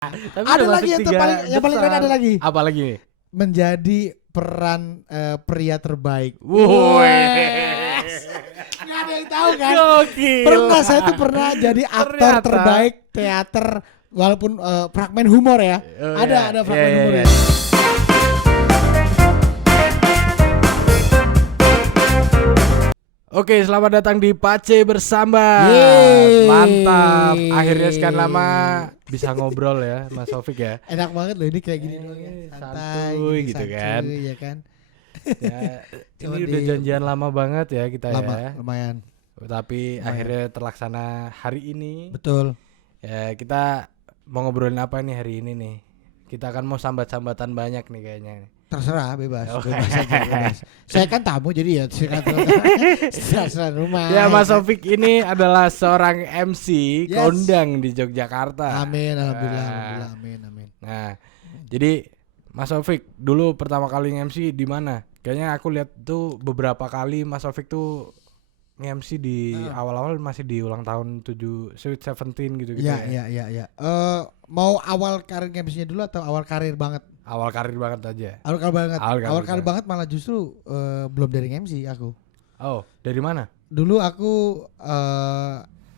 Tapi Ada udah lagi masuk yang tiga yang paling keren besar. ada lagi. Apa lagi nih? Menjadi peran pria terbaik. Woi. Nggak ada yang tahu kan? Gokil. Pernah saya tuh pernah jadi aktor Ternyata. terbaik teater walaupun fragmen humor ya. Oh, ada iya. fragmen Iya, humor iya, ya. iya. Oke, selamat datang di Pace Bersambat. Yeay. Mantap. Akhirnya sekian lama bisa ngobrol ya, Mas Sofik ya. Enak banget loh ini kayak gini doang ya. Santuy gini, gitu santuy, kan. ya kan. Ya, Cuma ini udah di- janjian lama banget ya kita Lama, ya. lumayan. Tapi Lumayan. akhirnya terlaksana hari ini. Betul. Ya, kita mau ngobrolin apa nih hari ini nih? Kita akan mau sambat-sambatan banyak nih kayaknya. Terserah, bebas, Oh. bebas aja, bebas. Saya kan tamu jadi ya terserah rumah. Ya, Mas kan? Sofik ini adalah seorang MC Yes. kondang di Yogyakarta. Amin, alhamdulillah, Ah. alhamdulillah, amin, amin. Nah, jadi Mas Sofik dulu pertama kali nge-MC di mana? Kayaknya aku lihat tuh beberapa kali Mas Sofik tuh nge-MC di awal-awal masih di ulang tahun Sweet 17 gitu-gitu Iya, ya. iya. Mau awal karir MC-nya dulu atau awal karir banget? Awal karir banget aja. Awal karir banget. Awal karir Awal karir banget. banget malah justru belum dari MC aku. Oh, dari mana? Dulu aku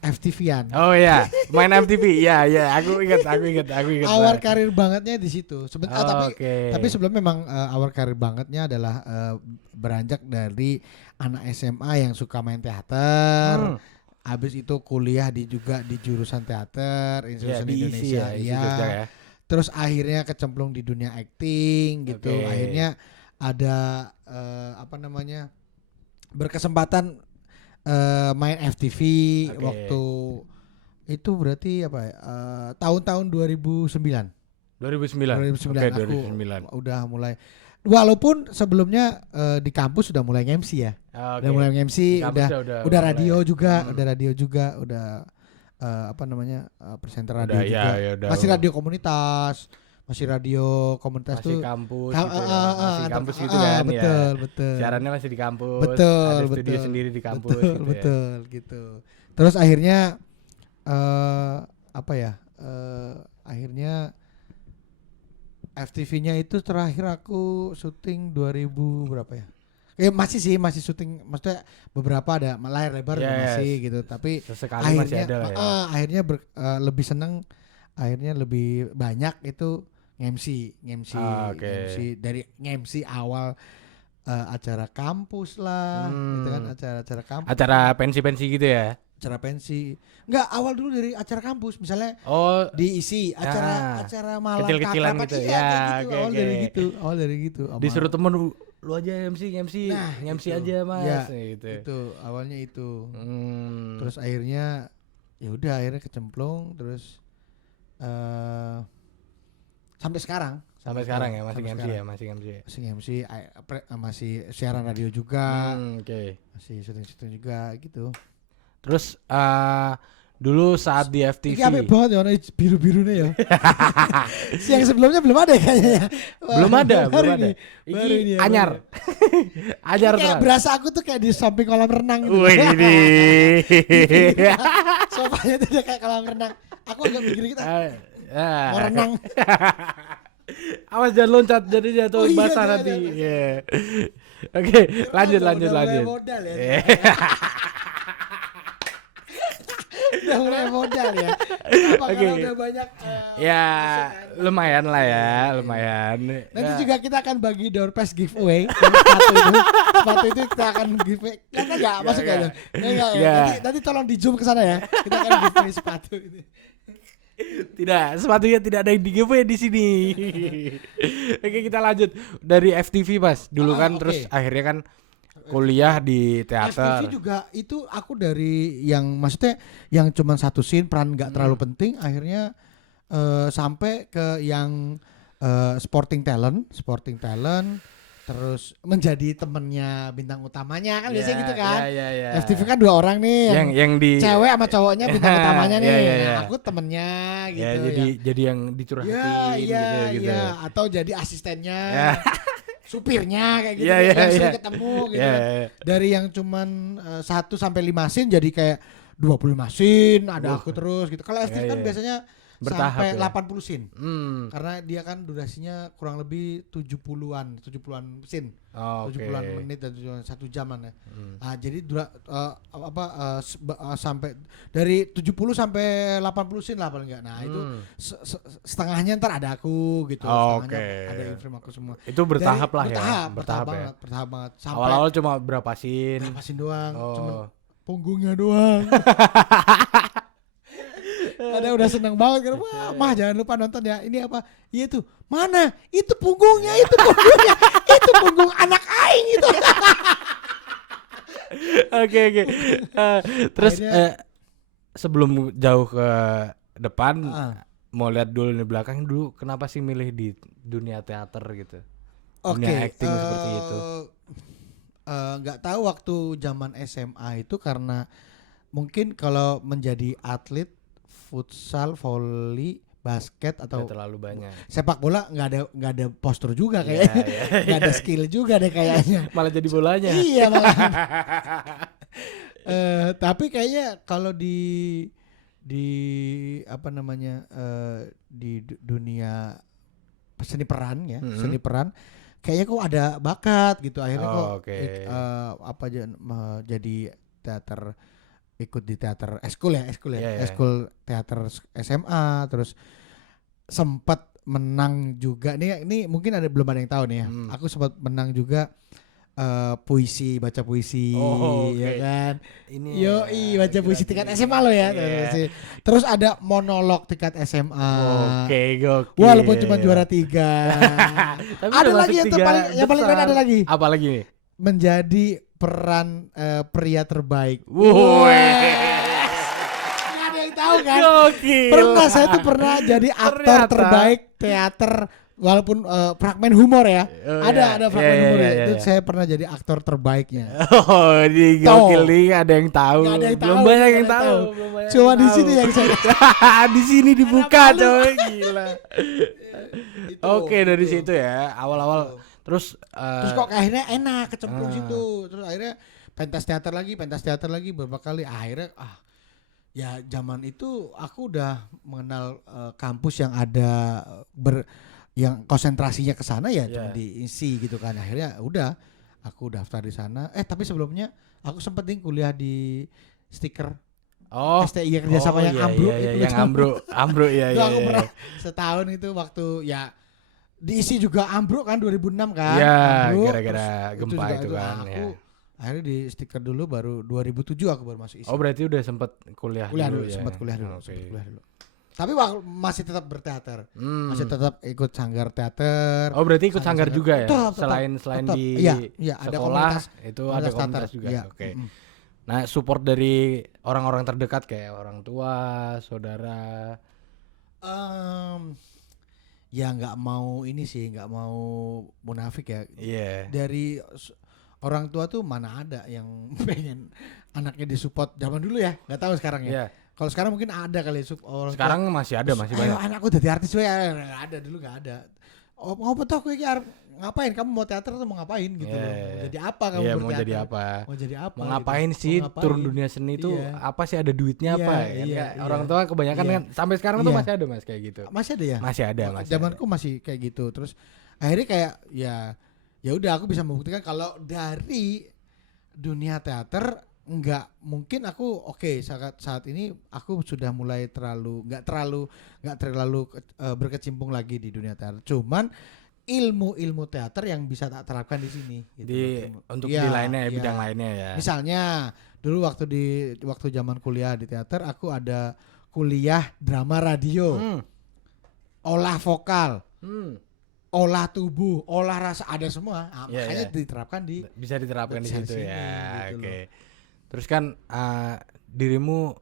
FTV-an. Oh iya, main MTV. Iya, aku ingat. Awal banget. karir bangetnya di situ. Oh, Tapi sebelum memang awal karir bangetnya adalah beranjak dari anak SMA yang suka main teater. Habis itu kuliah juga di jurusan teater Ya, Institusi di ISI Indonesia. ya, ISI Iya. Jogja ya. Terus akhirnya kecemplung di dunia acting gitu. Oke. Akhirnya ada berkesempatan main FTV Oke. waktu itu berarti apa ya? Tahun-tahun 2009. 2009. 2009 Oke, aku 2009. udah mulai. Walaupun sebelumnya di kampus sudah mulai MC ya. Oke. Udah mulai MC, Di kampus udah mulai. radio juga, udah presenter radio Udah, juga. ya udah. Masih radio komunitas Masih tuh kampus gitu ya. Masih kampus gitu betul, kan ya. betul. Siarannya masih di kampus. Betul, Ada studio betul. sendiri di kampus Betul, gitu betul gitu. Terus akhirnya akhirnya FTV-nya itu terakhir aku syuting 2000 berapa ya? Masih syuting, maksudnya beberapa ada layar lebar Yes. masih gitu, tapi ya. Sesekali masih akhirnya ada lah ya. akhirnya lebih seneng, akhirnya lebih banyak itu MC Oke. MC dari MC awal acara kampus lah gitu kan, acara kampus, Acara pensi-pensi gitu ya. acara pensi. Enggak, awal dulu dari acara kampus misalnya Oh, diisi acara malam Kecil-kecilan kakak, gitu. iya, Ya, kayak gitu. oke, Awal oke. dari gitu sama- disuruh temen lu aja MC Nah, MC itu. aja Mas Ya, gitu. itu awalnya itu. Hmm. Terus akhirnya ya udah, akhirnya kecemplung terus sampai sekarang sampai sekarang ya masih sampai MC sekarang. ya, masih MC ya. Masih MC, masih siaran radio juga, Oke. masih syuting juga gitu. Terus dulu saat di FTV. Ini apik banget ya, warna biru-birunya ya. Yang sebelumnya belum ada kayaknya ya. Belum ada. Baru ini ya, Anyar. Anyar Kayak tenan. berasa aku tuh kayak di samping kolam renang gitu. Wih ini. Sofanya tuh udah kayak kolam renang. Aku agak mikir kita mau renang. Awas jangan loncat jadi jatuh Oh iya, basah jangan, nanti. jangan. Iya. Oke, lanjut. Udah mulai modal ya. Udah mulai modal ya. Kenapa? Oke. Karena udah banyak Ya, masukan. lumayan lah ya, lumayan. Nanti Ya. juga kita akan bagi door prize giveaway. Sepatu itu kita akan giveaway. Kan enggak masuk ya? Enggak ya. Ya. Nanti tolong di zoom ke sana ya. Kita akan giveaway sepatu itu. Tidak, sepatunya tidak ada yang di giveaway di sini. Oke, kita lanjut dari FTV Mas. Dulu kan oke. terus akhirnya kan kuliah di FTV teater. juga itu aku dari yang maksudnya yang cuma satu scene, peran nggak terlalu penting, akhirnya sampai ke yang sporting talent, terus menjadi temennya bintang utamanya kan biasanya gitu kan. Iya. FTV kan 2 orang nih, yang di cewek sama cowoknya bintang utamanya nih. Iya. Nah, aku temennya gitu. Ya, jadi yang dicurhatin gitu. Iya, atau jadi asistennya. Ya. Supirnya kayak gitu, Iya, yang iya. sering ketemu gitu. Iya. Dari yang cuman 1 sampai 5 scene jadi kayak 25 scene ada aku terus gitu. Kalau FTV Iya, kan iya. biasanya Bertahap sampai ya? 80 scene. Hmm. Karena dia kan durasinya kurang lebih 70-an scene. Oh, 70-an oke. menit dan 70-an 1 jaman ya. Hmm. Nah, jadi sampai dari 70 sampai 80 scene lah paling enggak. Nah, itu Hmm. setengahnya ntar ada aku gitu, Oh, setengahnya oke. ada frame aku semua. Itu bertahap Dari- lah ya. bertahap ya. bertahap banget. Sampai Awal-awal cuma berapa scene? berapa scene doang, cuman Oh. punggungnya doang. Ada udah seneng banget kan, wah mah jangan lupa nonton ya, ini apa, iya tuh, mana, itu punggungnya, itu punggung anak aing itu. Oke. Terus Akhirnya- sebelum jauh ke depan, Ah. mau lihat dulu di belakang dulu, kenapa sih milih di dunia teater gitu? Oke, Dunia acting seperti itu. Nggak tahu waktu zaman SMA itu karena mungkin kalau menjadi atlet futsal, volley, basket atau Udah terlalu banyak. sepak bola nggak ada postur juga Iya, kayaknya, nggak ada skill juga deh kayaknya. Malah jadi bolanya. Iya malah. Tapi kayaknya kalau di apa namanya di dunia seni peran ya, Mm-hmm. seni peran kayaknya kok ada bakat gitu, akhirnya Oh, kok oke. apa aja jadi teater, ikut di teater eskul ya, Iya, iya. eskul teater SMA, terus sempat menang juga nih, ini mungkin belum ada yang tahu nih ya. Aku sempat menang juga baca puisi, Oh, ya oke. kan. Ini Yoi, baca puisi tingkat SMA lo ya. Iya. Terus ada monolog tingkat SMA. Oke, gokil. Walaupun cuma juara 3. Tapi Ada udah lagi masuk yang tiga paling keren, besar. ada lagi. Apa lagi nih? Menjadi peran pria terbaik. Woi. Nggak ada yang tahu kan? Gokil. Saya tuh pernah jadi aktor Ternyata. terbaik teater, walaupun fragmen humor ya. Oh, ada iya. fragmen Iya, humor iya, ya. iya, Itu iya. saya pernah jadi aktor terbaiknya. Oh, di gokil nih ada yang tahu. Nggak ada yang Belum tahu, banyak nggak yang ada yang tahu. tahu. Belum banyak Cuma yang di tahu. sini yang saya di sini dibuka Malu. coy, gila. Itu, Oke, dari gitu. situ ya. Awal-awal terus Terus kok akhirnya enak kecemplung Ah. situ. Terus akhirnya pentas teater lagi beberapa kali. Akhirnya ya zaman itu aku udah mengenal kampus yang ada yang konsentrasinya ke sana ya, cuma Yeah. diisi gitu kan. Akhirnya udah aku daftar di sana. Tapi sebelumnya aku sempet kuliah di stiker Oh, STI kerja sama yang iya, ambruk iya, itu. iya, yang ambruk ya Itu ya. aku pernah setahun itu waktu ya diisi juga ambruk kan 2006 kan. Iya, Ambruk, gara-gara terus gempa juga itu kan, Aku ya. akhirnya di stiker dulu, baru 2007 aku baru masuk isi. Oh, berarti udah sempet kuliah dulu ya. sempat kuliah dulu, Oke. sempat kuliah dulu. Tapi masih tetap berteater. Hmm. Masih tetap ikut sanggar teater. Oh, berarti ikut sanggar juga ya? Tetap, Selain tetap. di Iya, ada sekolah komunitas- itu ada komunitas komunitas teater. juga. Iya. Oke. Mm-mm. Nah, support dari orang-orang terdekat kayak orang tua, saudara. Ya nggak mau ini sih, nggak mau munafik ya. Iya. Dari orang tua tuh mana ada yang pengen anaknya disupport zaman dulu ya, nggak tahu sekarang ya. Iya. Kalau sekarang mungkin ada kali orang Sekarang tua, masih ada, masih ayo banyak. anakku jadi artis we, nggak ada dulu, nggak ada. Oh ngapa toh kowe iki arep ngapain, kamu mau teater atau mau ngapain gitu loh. Mau jadi apa kamu Iya, mau berteater? jadi apa? Mau jadi apa? Mau gitu. ngapain Mau sih ngapain? turun dunia seni itu Iya. apa sih, ada duitnya Iya, apa ya? iya, Kayak iya. orang tua kebanyakan Iya. kan sampai sekarang tuh Iya. masih ada Mas kayak gitu. Masih ada ya? Masih ada, masih. Zamanku masih kayak gitu. Terus akhirnya kayak ya udah aku bisa membuktikan kalau dari dunia teater nggak mungkin aku saat ini aku sudah mulai nggak terlalu berkecimpung lagi di dunia teater. Cuman ilmu teater yang bisa tak terapkan di sini gitu Untuk Iya, di lainnya ya, iya. bidang lainnya ya. Misalnya dulu waktu zaman kuliah di teater, aku ada kuliah drama radio, olah vokal, olah tubuh, olah rasa, ada semua. Iya, Makanya iya. diterapkan di Bisa diterapkan di Di situ sini, ya. gitu Oke. loh. Terus kan dirimu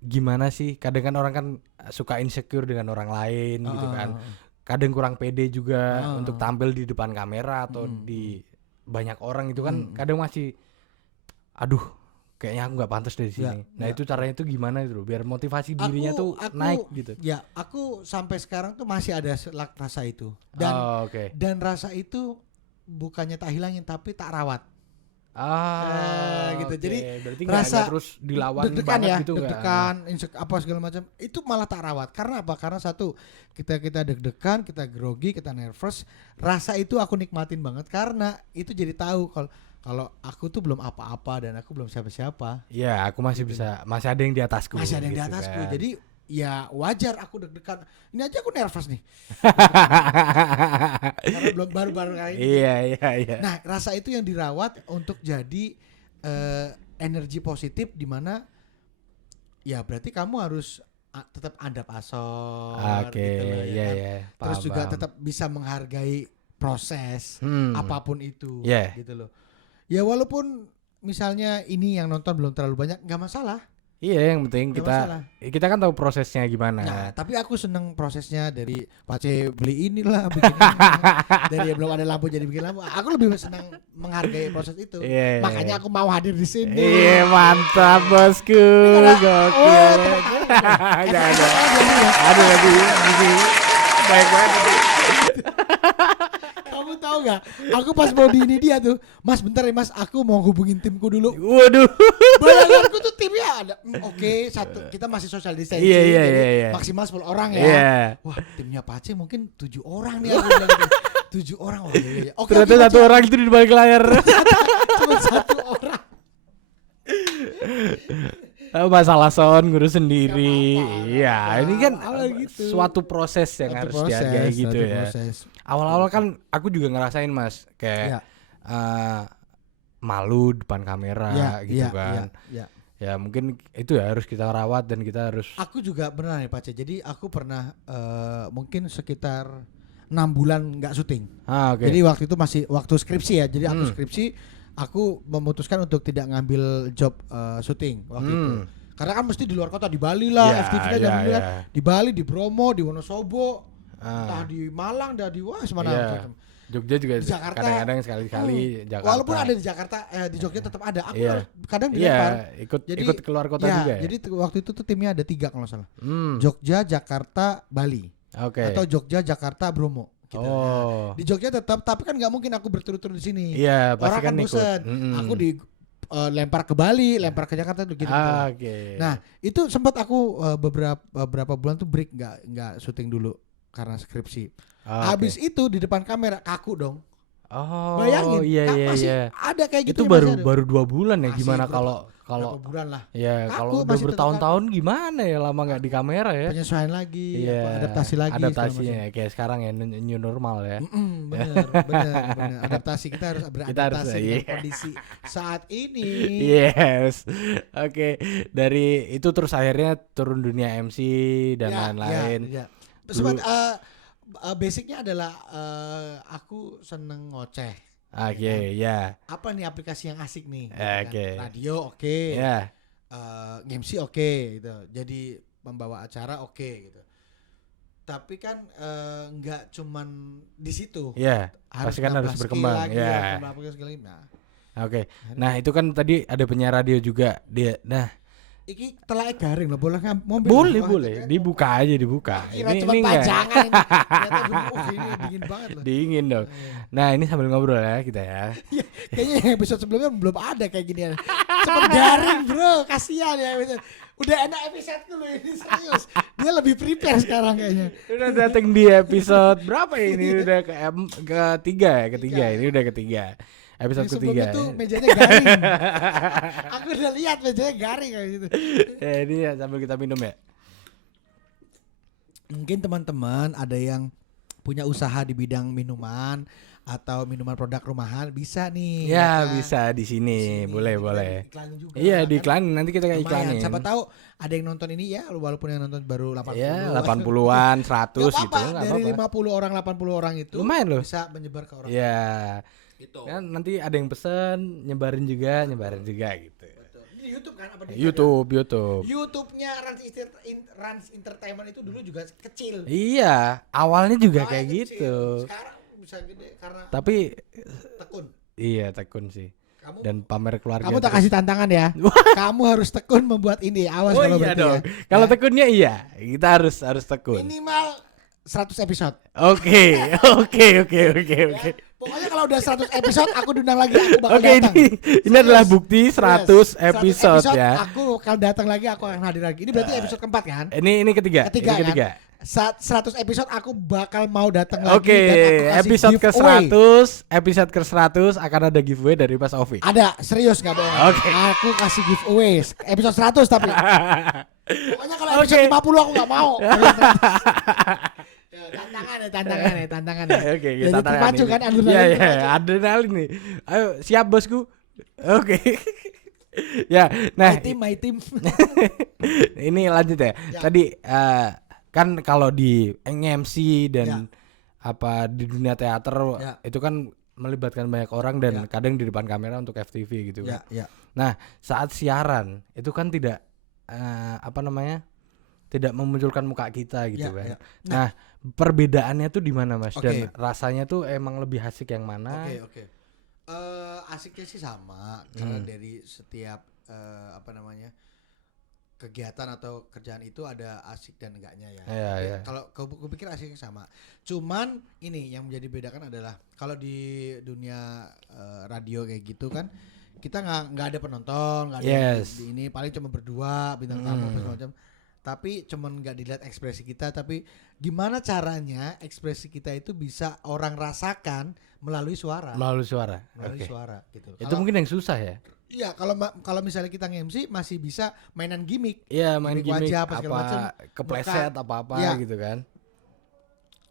gimana sih? Kadang kan orang kan suka insecure dengan orang lain gitu kan. Kadang kurang pede juga untuk tampil di depan kamera atau di banyak orang itu kan kadang masih aduh, kayaknya aku nggak pantas dari sini. Nah, itu caranya tuh gimana itu biar motivasi dirinya tuh naik gitu. Ya, aku sampai sekarang tuh masih ada rasa itu. Dan Oh, oke. dan rasa itu bukannya tak hilangin tapi tak rawat. gitu. Oke. Jadi berarti rasa nggak terus dilawan deg-degan banget ya, gitu nggak? deg-degan, apa segala macam. Itu malah tak rawat. Karena apa? Karena satu, kita deg-degan, kita grogi, kita nervous. Rasa itu aku nikmatin banget karena itu jadi tahu kalau aku tuh belum apa-apa dan aku belum siapa-siapa. Iya, aku masih Gitu. bisa, masih ada yang di atasku. Masih ada yang di gitu atasku. kan. Jadi ya wajar aku deg-degan. Ini aja aku nervous nih. Karena belum baru-baru kali ini. Iya. Nah, rasa itu yang dirawat untuk jadi energi positif di mana ya berarti kamu harus tetap andap asor Oke, gitu loh, ya kan? iya. Terus juga paham. tetap bisa menghargai proses apapun itu Yeah. gitu loh. Ya walaupun misalnya ini yang nonton belum terlalu banyak, nggak masalah. Iya, yang penting Nggak kita masalah. kita kan tahu prosesnya gimana. Nah, tapi aku seneng prosesnya dari Pace beli inilah bikin ini. Dari belum ada lampu jadi bikin lampu. Aku lebih senang menghargai proses itu. Iya. Makanya aku mau hadir di sini. Iya, mantap bosku. Gokil. Aduh lagi. Baik banget. Kamu tahu gak? Aku pas mau di ini dia tuh, Mas bentar ya Mas, aku mau hubungin timku dulu. Waduh. Bayanganku tuh timnya ada. Oke, satu kita masih social distancing. Iya. jadi maksimal 10 orang ya. Iya. Wah, timnya Pace mungkin 7 orang nih aku bilang gitu. 7 orang. Wah, iya. Oke, Ternyata oke, satu Pace. orang itu di balik layar. Cuma 1 orang. Masalah sound ngurus sendiri. Gak apa-apa, Iya, gak apa-apa. ini kan Awal gitu. suatu proses yang Satu harus proses, dihargai gitu satu ya. proses. Awal-awal kan aku juga ngerasain Mas, kayak Iya. malu depan kamera Iya, gitu iya, kan. iya. Ya mungkin itu ya harus kita rawat dan kita harus Aku juga pernah nih Pace. Jadi aku pernah mungkin sekitar 6 bulan nggak syuting. oke. Jadi waktu itu masih waktu skripsi ya. Jadi aku Hmm. skripsi, aku memutuskan untuk tidak ngambil job syuting waktu itu. Karena kan mesti di luar kota, di Bali lah, Ya, FTV-nya ya, jangan bilang. ya. Di Bali, di Bromo, di Wonosobo, entah Ah, di Malang, dah di wah semana iya. macam. Jogja juga Di Jakarta, kadang-kadang sekali-kali Jakarta. Walaupun ada di Jakarta, di Jogja tetap ada. Aku Iya. harus kadang dilempar. Iya, ikut Jadi, ikut keluar kota ya, juga ya. jadi waktu itu tuh timnya ada 3 kalau nggak salah. Hmm, Jogja, Jakarta, Bali. Oke. Atau Jogja, Jakarta, Bromo. Gitu. Nah, Oh. di Jogja tetap, tapi kan nggak mungkin aku berturut-turut di sini. Iya, pasti Orang kan kan ikut. bosen. Aku di lempar ke Bali, lempar ke Jakarta gitu. Oke. Nah, itu sempat aku beberapa bulan tuh break nggak syuting dulu karena skripsi. Oke. Habis itu di depan kamera kaku dong. Oh, Bayangin, iya Kak, iya masih iya. ada kayak gitu. Itu ya, baru masih ada. baru 2 bulan ya. Masih Gimana berapa kalau bulan lah. ya Kaku, kalau udah masih tetap bertahun-tahun gimana ya lama nggak di kamera ya? Penyesuaian lagi, Iya. adaptasi lagi. segala Adaptasinya macam. ya, kayak sekarang ya new normal ya. Bener. Adaptasi kita harus beradaptasi harus, dengan iya. kondisi saat ini. Yes. Oke, dari itu terus akhirnya turun dunia MC dan lain-lain. Ya. Terus basicnya adalah aku seneng ngoceh. Oke, ya. Apa nih aplikasi yang asik nih? gitu Oke. kan. Radio oke. Ya. MC oke gitu. Jadi pembawa acara oke gitu. Tapi kan nggak cuman di situ. Ya. Harus Pasti kan harus nambah skill berkembang, lagi, ya. harus nambah skill lagi. Nah, Oke. Nah, itu kan tadi ada penyiar radio juga. Nah, iki telak garing loh, boleh mobil. boleh. Dibuka aja, dibuka. Kira cuma enggak. pajangan ini. Ternyata ini dingin banget loh. Dingin dong. Iya. Nah, ini sambil ngobrol ya kita ya. Kayaknya yang episode sebelumnya belum ada kayak gini. Cepet garing bro, kasihan ya episode. Udah enak episode dulu ini serius. Dia lebih prepare sekarang kayaknya. Udah datang di episode berapa ya ini? Udah ketiga. Ini udah ketiga. Episode Yang sebelumnya ketiga. tuh mejanya garing. Aku udah lihat mejanya garing kayak gitu. Ini ya sambil kita minum ya. Mungkin teman-teman ada yang punya usaha di bidang minuman atau minuman produk rumahan bisa nih. Ya, kan? bisa di sini. Di sini. Boleh. Iklanin juga, Iya, kan? di iklan nanti kita kayak Lumayan. iklanin. Siapa tahu ada yang nonton ini ya, walaupun yang nonton baru 80. Ya, 80-an, 100 Gak gitu. apa-apa, Enggak dari apa-apa. 50 orang, 80 orang itu Lumayan loh. bisa menyebar ke orang. Ya. Gitu. Kan nanti ada yang pesen, nyebarin juga gitu. Betul. Ini di YouTube kan apa di YouTube. YouTube-nya Rans Entertainment itu dulu juga kecil. Iya, awalnya juga Awalnya kayak kecil. gitu. Sekarang bisa gede karena Tapi tekun. iya tekun sih. Kamu Dan pamer keluarga. kamu tak terus. kasih tantangan ya. Kamu harus tekun membuat ini. Awas Oh kalau iya berarti dong. ya. Kalau Ya. tekunnya iya, kita harus tekun. Minimal 100 episode. Oke. Ya. Pokoknya kalau udah 100 episode aku diundang lagi, aku bakal Oke, datang. ini adalah bukti 100 Yes, episode ya. Aku bakal datang lagi, aku akan hadir lagi. Ini berarti episode keempat kan? Ini ketiga. Ketiga Ini ketiga. kan? 100 episode aku bakal mau datang lagi. Oke, dan aku kasih episode giveaway. episode ke-100 akan ada giveaway dari Mas Ovi. Ada, serius nggak bohong. Oke. Aku kasih giveaway episode 100 tapi. Pokoknya kalau episode 50 aku nggak mau. Tantangan ya. Oke, Jadi terpacu kan adrenalin. Iya, terpacu. adrenalin nih. Ayo, siap bosku. Oke. Ya, nah My team. ini lanjut ya. Ya. Tadi kan kalau di MC dan apa di dunia teater Ya. itu kan melibatkan banyak orang dan Ya. kadang di depan kamera untuk FTV gitu kan. Ya. Nah, saat siaran itu kan tidak tidak memunculkan muka kita gitu kan. Ya. Nah, perbedaannya tuh di mana, Mas? Oke. Dan rasanya tuh emang lebih asik yang mana? Oke. Asiknya sih sama karena dari setiap kegiatan atau kerjaan itu ada asik dan enggaknya ya. Iya. Kalau kau pikir asiknya sama. Cuman ini yang menjadi bedakan adalah kalau di dunia radio kayak gitu kan kita nggak ada penonton, nggak ada di ini paling cuma berdua bintang tamu apa segala macam. Tapi cuman nggak dilihat ekspresi kita, tapi gimana caranya ekspresi kita itu bisa orang rasakan melalui suara. Melalui suara. Melalui Oke. suara gitu. Itu mungkin yang susah ya. Iya, kalau misalnya kita nge-MC masih bisa mainan gimmick. Iya, main Gimmick gimmick wajah apa segala macam. kepleset apa-apa Iya. gitu kan.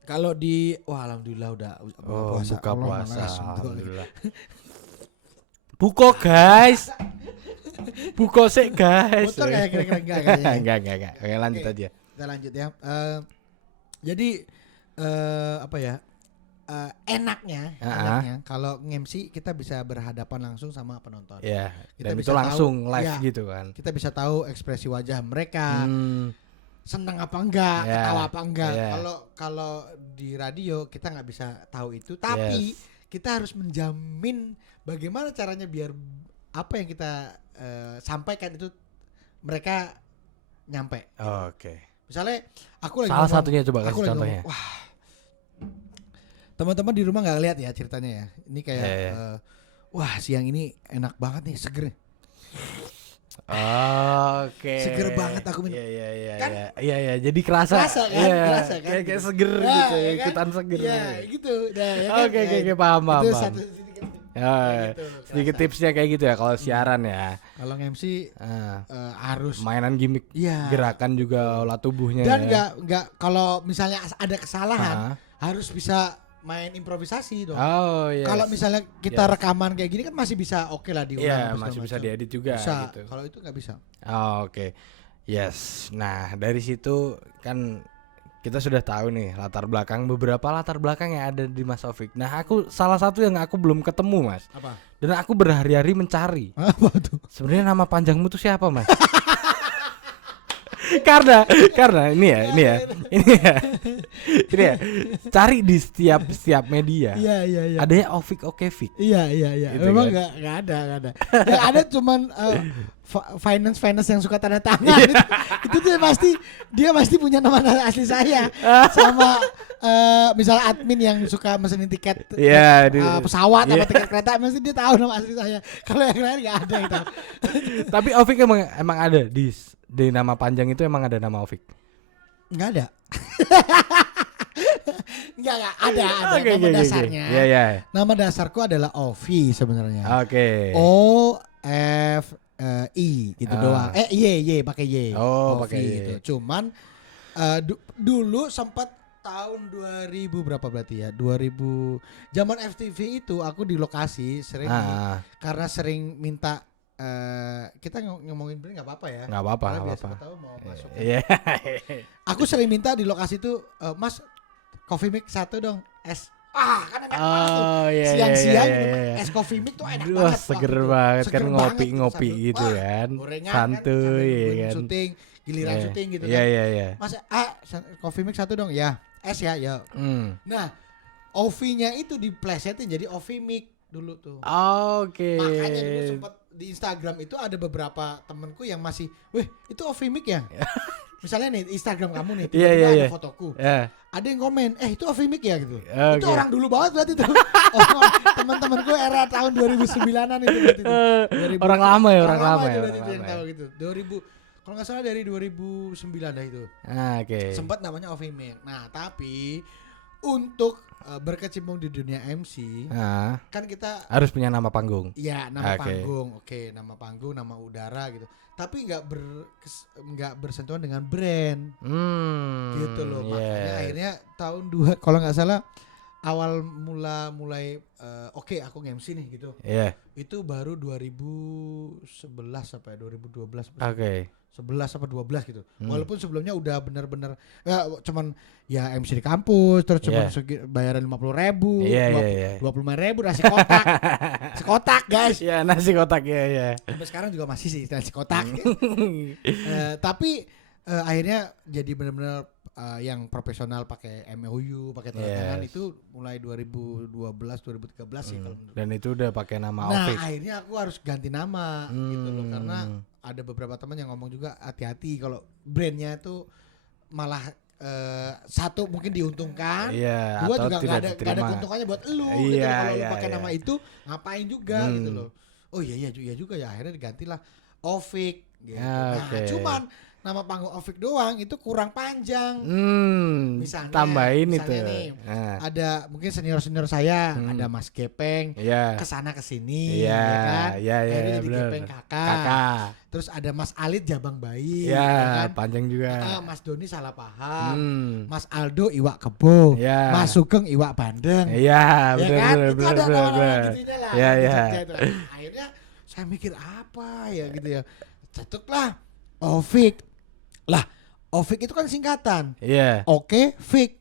Kalau alhamdulillah udah Buka Allah, puasa. malas. Alhamdulillah. Buko guys. Buko sih guys. Bocor kayak kira-kira enggak kayaknya. Enggak. Oke, lanjut Oke. aja. Kita lanjut ya. Jadi enaknya kalau nge-MC kita bisa berhadapan langsung sama penonton. Iya, Kita dan bisa itu langsung tahu, live ya. gitu kan. Kita bisa tahu ekspresi wajah mereka, senang apa enggak, Ya, ketawa apa enggak. ya. Kalau di radio kita nggak bisa tahu itu, tapi kita harus menjamin bagaimana caranya biar apa yang kita sampaikan itu mereka nyampe. Oke. Misalnya aku lagi Salah ngomong, satunya coba aku kasih lagi contohnya. ngomong, wah, teman-teman di rumah nggak lihat ya ceritanya ya. Ini kayak wah siang ini enak banget nih, seger. Oke. Seger banget aku minum. Iya. Kan? Iya. Jadi kerasa. Kerasa kan? Iya, Kerasa kan? Kayak seger Ya, gitu, ya kan? ikutan seger. Iya, gitu. Nah, ya kan? Oke, Ya, paham. Itu satu sedikit. Ya, gitu, sedikit kerasa. tipsnya kayak gitu ya kalau siaran ya. Kalau MC harus Mainan gimmick, Iya. gerakan juga olah tubuhnya. dan ya. nggak kalau misalnya ada kesalahan harus bisa main improvisasi dong. Oh iya. Kalau misalnya kita rekaman kayak gini kan masih bisa oke lah diulang. Iya, apa segala masih bisa macam. diedit juga Bisa. gitu. Kalau itu nggak bisa. Oke. Yes. Nah, dari situ kan kita sudah tahu nih beberapa latar belakang yang ada di Mas Taufik. Nah, salah satu yang aku belum ketemu, Mas. Apa? Dan aku berhari-hari mencari. Apa tuh? Sebenarnya nama panjangmu tuh siapa, Mas? karena ini ya. Cari di setiap media. Iya. Adanya Ovik Okevik. Iya. Gitu Memang kan? nggak ada. Yang ada cuman finance yang suka tanda tangan. Itu dia pasti punya nama asli saya. Sama misalnya admin yang suka mesenin tiket Iya, pesawat apa tiket kereta, mesti dia tahu nama asli saya. Kalau yang lain nggak ada itu. Tapi Ovik emang ada di nama panjang itu emang ada nama Ovik. Nggak ada. Nggak ada Oke, nama dasarnya. Iya. Nama dasarku adalah Ovi sebenarnya. Oke. OFI gitu doang. Y pakai Y. Oh, Ovi pakai Y. gitu. Cuman dulu sempat tahun 2000 berapa berarti ya? 2000 zaman FTV itu aku di lokasi sering karena sering minta kita ngomongin brand nggak apa-apa ya? Nggak apa-apa. Karena biar siapa tahu mau masuk. Iya. Aku sering minta di lokasi itu, Mas, coffee mix 1 dong, es. Kan enak banget tuh. Iya. Siang-siang minum es coffee mix tuh enak Wah, banget. seger waktu itu. banget kan Seger ngopi-ngopi banget gitu sambil, kan. gorengan Santuy kan, kan. syuting, giliran syuting gitu kan. Iya. Mas, coffee mix 1 dong, ya. Es ya. Nah, OV-nya itu diplesetin jadi OV mix dulu tuh. Oke. Makanya dulu di Instagram itu ada beberapa temenku yang masih, weh itu off mic ya? Misalnya nih Instagram kamu nih, tiba-tiba ada fotoku. Ada yang komen, itu off mic ya gitu. Itu orang dulu banget berarti tuh. Teman-temanku era tahun 2009-an itu berarti itu. Orang lama ya, orang lama itu ya. berarti itu yang tahu gitu. 2000 kalau nggak salah dari 2009 dah itu. Oke. Sempat namanya off mic. Nah, tapi untuk berkecimpung di dunia MC, kan kita harus punya nama panggung. Iya, nama panggung. Oke, nama panggung, nama udara gitu. Tapi nggak bersentuhan dengan brand. Gitu loh. Makanya akhirnya tahun kalau nggak salah awal mulai aku nge-MC nih gitu. Iya. Itu baru 2011 sampai 2012. Oke. 11 sampai 12 gitu. Walaupun sebelumnya udah benar-benar cuman ya MC di kampus terus cuman bayaran 50.000, 25.000 nasi kotak. Sekotak, guys. Iya, nasi kotak ya. Sampai sekarang juga masih sih nasi kotak. Tapi akhirnya jadi benar-benar yang profesional pakai MOU, pakai tanda tangan itu mulai 2012 2013 sih kalau menurut. Dan itu udah pakai nama Nah, akhirnya aku harus ganti nama gitu loh karena ada beberapa teman yang ngomong juga hati-hati kalau brandnya itu malah satu mungkin diuntungkan, dua juga nggak ada keuntungannya buat elu gitu loh. Kalau lu pakai nama itu ngapain juga gitu loh. Oh iya juga ya, akhirnya digantilah Ovik gitu. Cuman nama panggung Ovik doang itu kurang panjang. Misalnya tambahin itu. Nih, ada mungkin senior saya, ada Mas Gepeng, kesana kesini, ya kan? Akhirnya jadi Gepeng kakak. Terus ada Mas Alit Jabang Bayi, ya kan? Panjang juga. Mas Doni salah paham, Mas Aldo Iwak Kebo, Mas Sugeng Iwak Bandeng, benar. Itu ada nama-nama gitunya lah. Akhirnya saya mikir apa ya gitu ya, cetuklah Ovik. Lah, Ovik itu kan singkatan. Oke, Fik.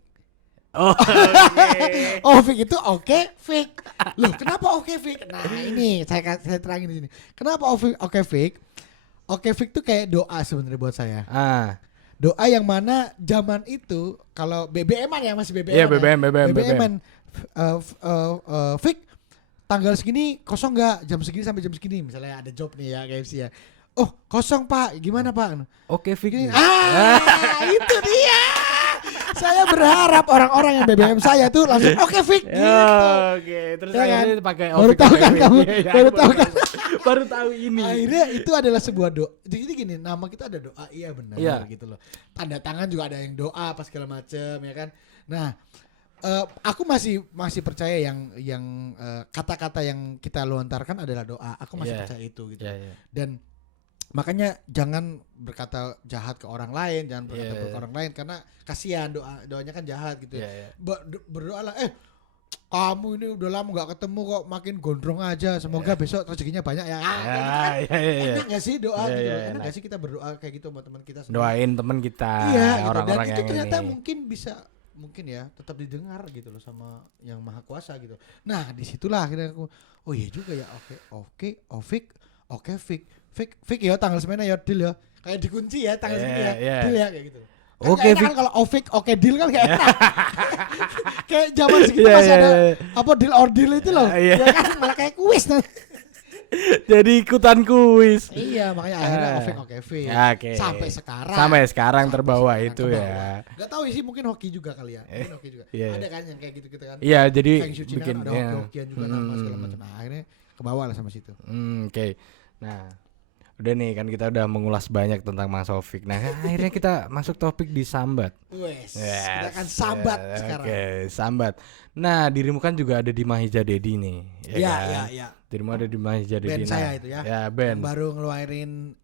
Ovik itu oke, Fik. Loh, kenapa oke, Fik? Nah, ini saya terangin di sini. Kenapa oke, Fik? Oke, Fik itu kayak doa sebenarnya buat saya. Doa yang mana zaman itu kalau BBM-an ya masih BBM. Iya, BBM. Fik tanggal segini kosong nggak? Jam segini sampai jam segini misalnya ada job nih ya KFC ya. Oh kosong pak, gimana pak? Oke Fik. Itu dia. Saya berharap orang-orang yang BBM saya tuh langsung oke Fik gitu. Oke, terus akhirnya pakai baru tahu kan kamu? Baru tahu kan? Baru tahu ini. Akhirnya itu adalah sebuah doa. Jadi gini, nama kita ada doa, iya benar gitu loh. Tanda tangan juga ada yang doa pas segala macam ya kan. Nah, aku masih percaya yang kata-kata yang kita lontarkan adalah doa. Aku masih percaya itu gitu. Dan makanya jangan berkata jahat ke orang lain, jangan berkata buruk ke orang lain karena kasihan doanya kan jahat gitu. Berdoalah kamu ini udah lama gak ketemu kok makin gondrong aja, semoga besok rezekinya banyak ya. Enak gak sih doa gitu? Enak gak sih kita berdoa kayak gitu buat teman kita semua? Doain teman kita. Orang-orang dan itu ternyata mungkin ya tetap didengar gitu loh sama yang maha kuasa gitu. Nah disitulah akhirnya aku oh iya juga ya, oke Fik ya tanggal semena ya deal ya, kayak dikunci ya tanggal segini ya deal ya kayak gitu. Oke Fik kalau oke deal kan kayak enak. Kayak zaman segitu masih ada apa deal or deal itu loh ya kan, malah kayak kuis. Jadi ikutan kuis. Iya makanya akhirnya oke Fik. Sampai sekarang terbawa itu ya. Gak tahu sih, mungkin hoki juga kali ya. Ada kan yang kayak gitu kan. Iya jadi bikin ada hokian juga nama segala macam. Nah, akhirnya kebawa lah sama situ. Oke. Nah, udah nih kan kita udah mengulas banyak tentang Mas Ovik. Nah, akhirnya kita masuk topik di sambat. Kita akan sambat sekarang. Oke, sambat. Nah, dirimu kan juga ada di Mahija Dedi nih, Iya. Dirimu ada di Mahija Dedi. Band saya itu ya. Ya, band. Yang baru ngeluarin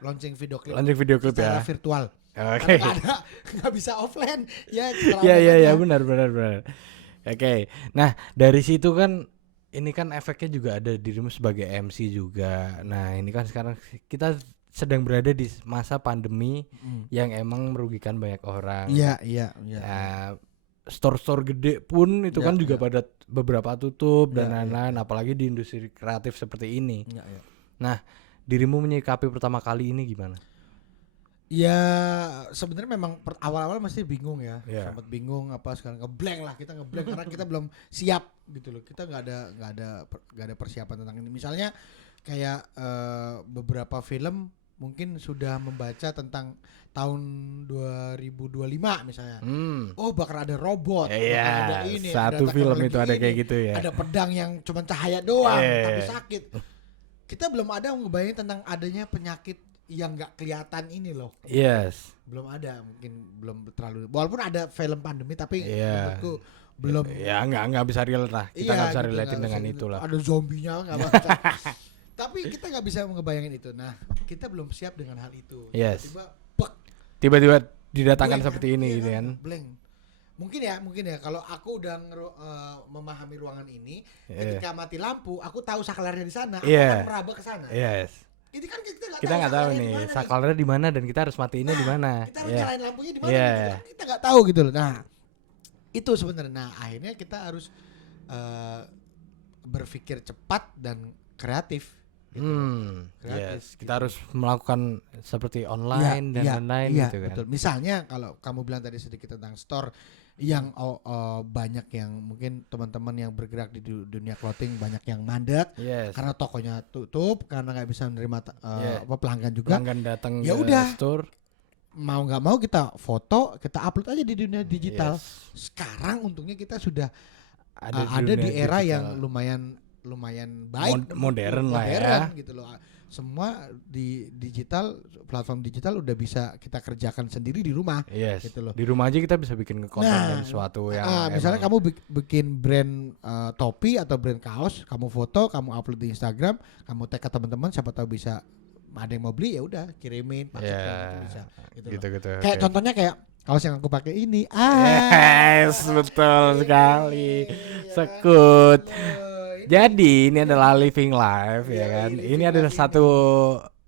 launching video klip secara virtual. Oke. Nggak bisa offline. Iya, benar. Oke. Nah, dari situ kan ini kan efeknya juga ada dirimu sebagai MC juga. Nah ini kan sekarang kita sedang berada di masa pandemi yang emang merugikan banyak orang. Iya. Nah, store-store gede pun itu kan juga pada beberapa tutup dan lain-lain. Apalagi di industri kreatif seperti ini. Nah dirimu menyikapi pertama kali ini gimana? Ya sebenarnya memang awal-awal masih bingung ya, sempat bingung apa sekarang ngeblank karena kita belum siap gitu loh, kita nggak ada persiapan tentang ini. Misalnya kayak beberapa film mungkin sudah membaca tentang tahun 2025 misalnya. Oh, bakal ada robot, bakal ada Iya, ini, satu ada film teknologi itu ada ini, kayak gitu ya. ada pedang yang cuma cahaya doang tapi Eh. sakit. Kita belum ada ngebayangin tentang adanya penyakit yang nggak kelihatan ini loh. Yes. Belum ada, mungkin belum terlalu. Walaupun ada film pandemi tapi Iya. menurutku belum. Ya nggak bisa real lah. Kita nggak bisa gitu, relatin nggak dengan bisa gitu. itulah. Ada zombinya nggak bisa. Tapi kita nggak bisa ngebayangin itu. Nah, kita belum siap dengan hal itu. Yes. Tiba-tiba, bek, Tiba-tiba didatangkan blank seperti kan? ini Iya gitu kan. Blank. Mungkin ya kalau aku udah memahami ruangan ini, Iya. ketika mati lampu, aku tahu saklarnya di sana, aku Iya. akan meraba ke sana. Yes. Ini kan Kita nggak tahu nih saklarnya di mana dan kita harus matiinnya di mana. Kita harus Iya. nyalain lampunya di mana Iya. gitu kan. Kita nggak tahu gitu loh. Nah, itu sebenarnya. Nah, akhirnya kita harus berpikir cepat dan kreatif. Gitu. Yes. Gratis, Kita gitu. harus melakukan seperti online dan lain-lain iya, gitu kan. betul. Misalnya kalau kamu bilang tadi sedikit tentang store yang banyak yang mungkin teman-teman yang bergerak di dunia clothing banyak yang mandek Yes. karena tokonya tutup karena nggak bisa menerima Yeah. pelanggan juga. Pelanggan datang Ya ke udah. store. Mau nggak mau kita foto, kita upload aja di dunia digital. Yes. Sekarang untungnya kita sudah Ada ada di dunia era digital. yang lumayan baik, Modern lah ya. gitu loh. Semua di digital, platform digital udah bisa kita kerjakan sendiri di rumah. Yes. Gitu loh. Di rumah aja kita bisa bikin konten Nah, dan sesuatu yang misalnya emang- kamu bikin brand topi atau brand kaos, kamu foto, kamu upload di Instagram, kamu tag ke teman-teman, siapa tahu bisa ada yang mau beli ya udah kirimin, pakai Yeah. bisa. Gitu loh. gitu. Kayak Oke. contohnya kayak kaos yang aku pakai ini. Yes, betul sekali. Sekut. Jadi ini adalah living life ya Iya, kan. living Ini adalah life satu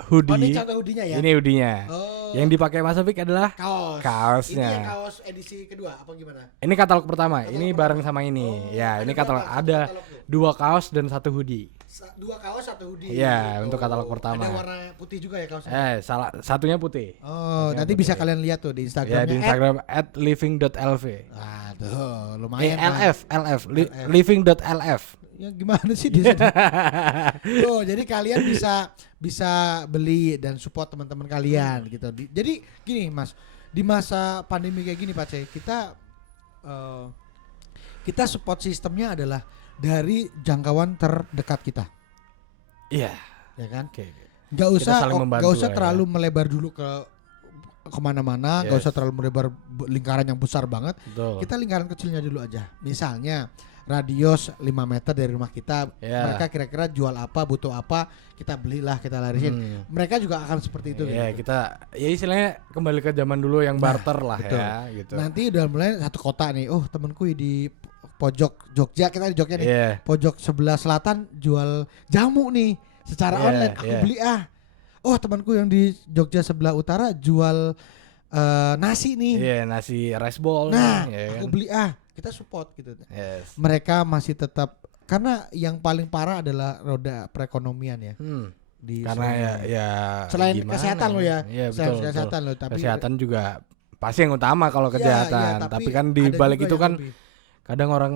Oh, ini hoodie. contoh hoodie-nya ya. Ini hoodie-nya. Oh, Yang dipakai Mas Opik adalah kaos. kaosnya. Ini yang kaos edisi kedua apa gimana? ini katalog pertama. Katalog Ini pertama. bareng sama ini. Oh, Ya, ini katalog berapa? ada Katalog tuh? 2 kaos dan 1 hoodie. Dua kaos satu hoodie. Iya, untuk katalog pertama. Ada warna putih juga ya kaosnya. Satunya putih. Oh, Satunya nanti putih. bisa kalian lihat tuh di Instagramnya. Ya di Instagram @living.lv. Aduh, lumayan. Bang. LF, living.lf. Ya gimana sih dia? Tuh, jadi kalian bisa beli dan support teman-teman kalian gitu. Jadi gini, Mas. Di masa pandemi kayak gini, Pak C, kita support sistemnya adalah dari jangkauan terdekat kita. Iya. Ya kan? Oke. Nggak Kita usah saling membantu nggak usah lah ya. terlalu melebar dulu ke kemana-mana, nggak Yes. usah terlalu melebar lingkaran yang besar banget. Betul. Kita lingkaran kecilnya dulu aja. Misalnya radius 5 meter dari rumah kita, Ya. mereka kira-kira jual apa, butuh apa, kita belilah, kita larisin. Mereka juga akan seperti itu. Ya, gitu. kita ya istilahnya kembali ke zaman dulu yang barter lah betul. ya gitu. Nanti udah mulai satu kota nih. Oh, temanku di pojok Jogja, kita di Jogja nih. Iya. Pojok sebelah selatan jual jamu nih secara Iya, online. Aku iya. beli Oh, temanku yang di Jogja sebelah utara jual nasi nih. Iya, nasi rice ball Nah, nih, ya aku kan? beli kita support gitu. Yes. Mereka masih tetap karena yang paling parah adalah roda perekonomian ya di Karena ya selain gimana kesehatan lo ya. Iya, Selain betul. kesehatan lo, tapi Kesehatan juga pasti yang utama kalau Iya, kejahatan. iya, tapi kan di ada balik juga itu yang kan lebih. kadang orang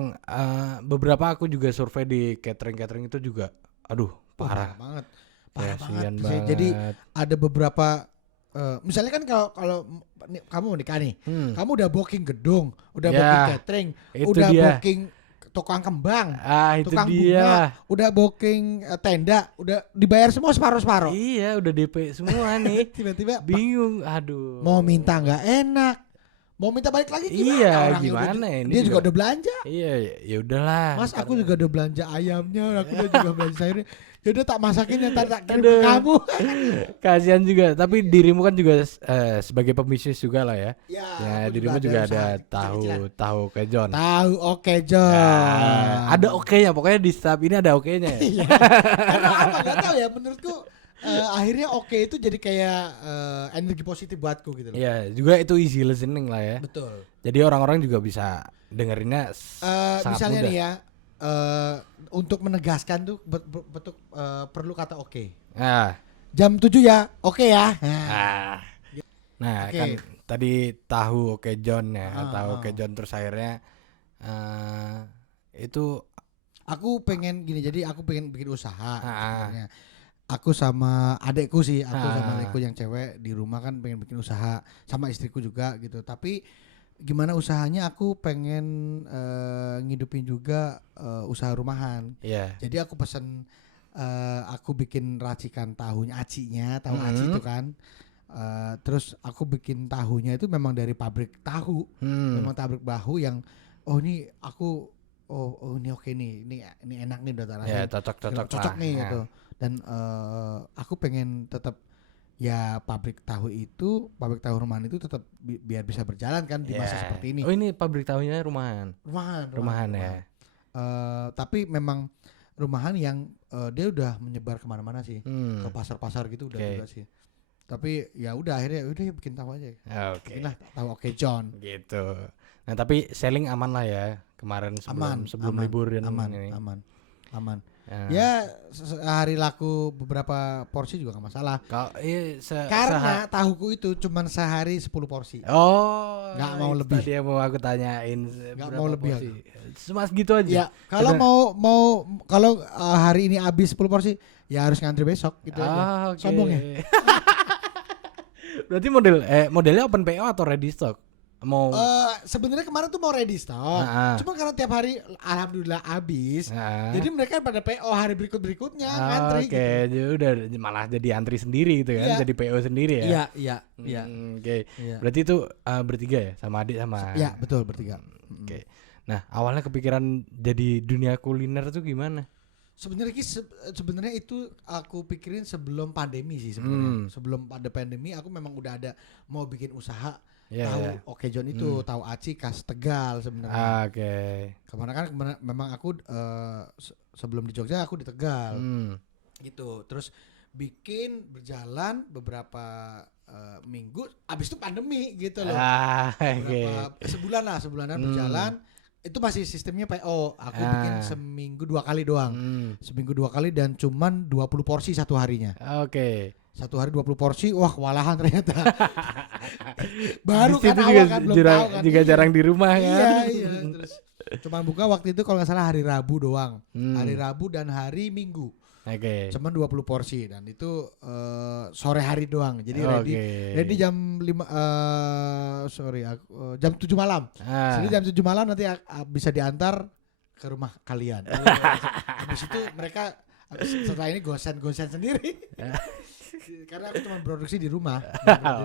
beberapa aku juga survei di catering itu juga aduh parah. banget. Ya, Parah sian banget. banget. Jadi ada beberapa misalnya kan kalau kamu mau nikah nih, kamu udah booking gedung, udah Ya, booking catering, itu udah dia. booking tukang kembang, Itu tukang dia. bunga, udah booking tenda, udah dibayar semua separuh-separuh. Iya, udah DP semua nih. Tiba-tiba Bingung, aduh. mau minta nggak enak, mau minta balik lagi gimana? Iya, Orangnya gimana udah, ini dia juga juga- udah belanja. Iya, ya udahlah. Mas, ntar- aku juga udah belanja ayamnya, aku udah juga belanja sayurnya. Ya udah tak masakin ya, ntar tak kirim ke Aduh. kamu. Kasihan juga, tapi dirimu kan juga sebagai pembisnis juga lah ya. Ya, Ya, aku dirimu juga ada usaha tahu kecil-kecilan. kejon. Tahu, oke John. Ya, ada oke-nya, pokoknya di setiap ini ada oke-nya. Ya. Iya. Karena apa nggak tahu ya, menurutku akhirnya oke itu jadi kayak energi positif buatku gitu loh. Iya, juga itu easy listening lah ya. Betul. Jadi orang-orang juga bisa dengerinnya sangat Misalnya mudah. nih ya, untuk menegaskan tuh betul perlu kata oke. Nah, Jam 7 ya, oke ya. nah Oke. kan tadi tahu oke John ya, Ah, tahu ah. oke John terus akhirnya itu Aku pengen gini, jadi aku pengen bikin usaha. Ah. sebenarnya. aku sama adekku sih, aku sama Ah. adekku yang cewek di rumah kan pengen bikin usaha, sama istriku juga gitu. Tapi gimana usahanya, aku pengen ngidupin juga usaha rumahan. Iya. Jadi aku pesen aku bikin racikan tahunya acinya, tahu aci itu kan. Terus aku bikin tahunya itu memang dari pabrik tahu, memang pabrik bahu yang ini aku ini oke nih, ini enak nih udah tak Ya, rasain. cocok Nih lah. gitu. Dan aku pengen tetap ya pabrik tahu rumahan itu tetap biar bisa berjalan kan di masa Ya. seperti ini. Oh, ini pabrik tahunya rumahan. Rumahan Ya. tapi memang rumahan yang dia udah menyebar kemana-mana sih, ke Hmm. pasar-pasar gitu udah Oke. juga sih. Tapi ya udah akhirnya udah ya bikin tahu aja. Oke. Bikinlah tahu Oke John. Gitu. Nah, tapi selling aman lah ya kemarin sebelum aman, liburan aman, ini. aman. Nah, Ya sehari laku beberapa porsi juga gak masalah. kalau Karena tahuku itu cuman sehari 10 porsi. oh, Nggak mau itu lebih. Tadi yang mau aku tanyain Nggak berapa mau lebih porsi. Cuma segitu aja. Ya, kalau Ada- kalau hari ini habis 10 porsi ya harus ngantri besok gitu aja. Oke. Sombong ya? Berarti modelnya open PO atau ready stock? Mau Sebenarnya kemarin tuh mau ready stock. Nah, Cuma karena tiap hari alhamdulillah habis. nah. Jadi mereka pada PO hari berikutnya ngantri Oke, gitu. jadi udah malah jadi antri sendiri gitu kan, Iya. jadi PO sendiri ya. Iya, iya, iya. Oke. Iya. Berarti itu bertiga ya, sama adik sama. Ya, betul bertiga. Oke. Nah, awalnya kepikiran jadi dunia kuliner tuh gimana? Sebenarnya itu aku pikirin sebelum pandemi sih sebenarnya. Hmm. Sebelum ada pandemi aku memang udah ada mau bikin usaha Ya, tahu ya. Oke John itu, tahu aci khas Tegal sebenarnya. Oke. Kemarin memang aku sebelum di Jogja aku di Tegal gitu. Terus bikin berjalan beberapa minggu, abis itu pandemi gitu loh. Oke. Sebulanan berjalan. Itu masih sistemnya PO. Aku bikin seminggu 2 kali doang. Seminggu 2 kali dan cuman 20 porsi satu harinya. Oke. Satu hari 20 porsi, wah kewalahan ternyata. Baru Di kan situ awal kan belum tahu kan. juga Iya. jarang di rumah kan. Iya. Terus cuman buka waktu itu kalau nggak salah hari Rabu doang. Hmm. Hari Rabu dan hari Minggu. Oke. Cuman 20 porsi dan itu sore hari doang. Jadi ready jam 5 jam 7 malam. Jadi jam 7 malam nanti bisa diantar ke rumah kalian. Habis itu mereka setelah ini gosen sendiri. Karena aku cuma produksi di rumah.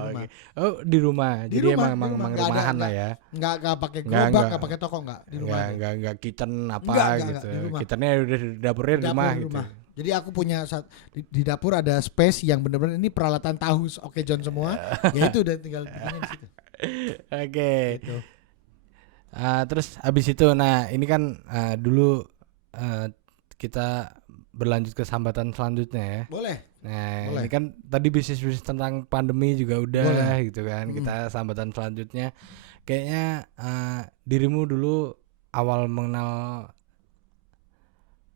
Oke. Oh, di rumah. Di Jadi rumah, emang nggak ada- rumahan lah ya. Enggak pakai Nggak, gerobak, nggak. enggak pakai toko, enggak di rumah. aja. Enggak kitchen apa Enggak, gitu. di rumah. Kitchennya udah dapurnya di rumah Dapur gitu. rumah. Jadi aku punya di dapur ada space yang benar-benar ini peralatan tahu Oke John semua. Ya itu udah tinggal bikinnya di situ. Oke. Gitu. Terus habis itu ini kan dulu kita berlanjut ke sambatan selanjutnya ya. Boleh. Nah, Boleh. ini kan tadi bisnis tentang pandemi juga udah Boleh. gitu kan. Kita sambatan selanjutnya kayaknya dirimu dulu awal mengenal